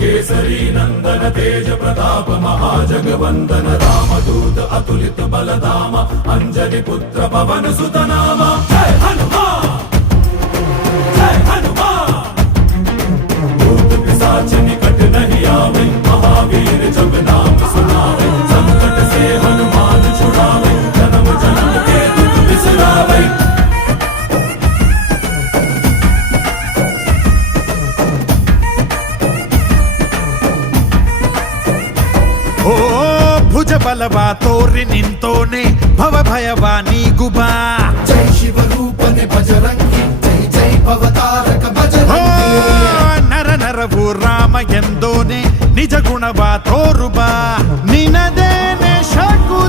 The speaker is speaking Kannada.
केसरी नंदन तेज प्रताप महाजगवंदन रामदूत अतुलित बलधाम अंजनी पुत्र पवन सुत नाम जय हनुमान जय हनुमान। भूत पिशाच निकट नहीं आवे महावीर जब नाम सुनावे संकट से हनुमान छुड़ावे जन्म जन्म के दुख बिसरावे। ಓ ಭುಜ ಬಲವ ತೋರಿ ನಿಂತೋನೆ ಭವ ಭಯವ ನೀಗುಬಾ ಜೈ ಶಿವ ರೂಪನೆ ಬಜರಂಗಿ ಜೈ ಜೈ ಭವತಾರಕ ಬಜರಂಗಿ ನರ ನರವು ರಾಮ ಎಂದೋನೆ ನಿಜ ಗುಣವ ತೋರುಬಾ ನಿನದೇನೆ ಶಕುನಿ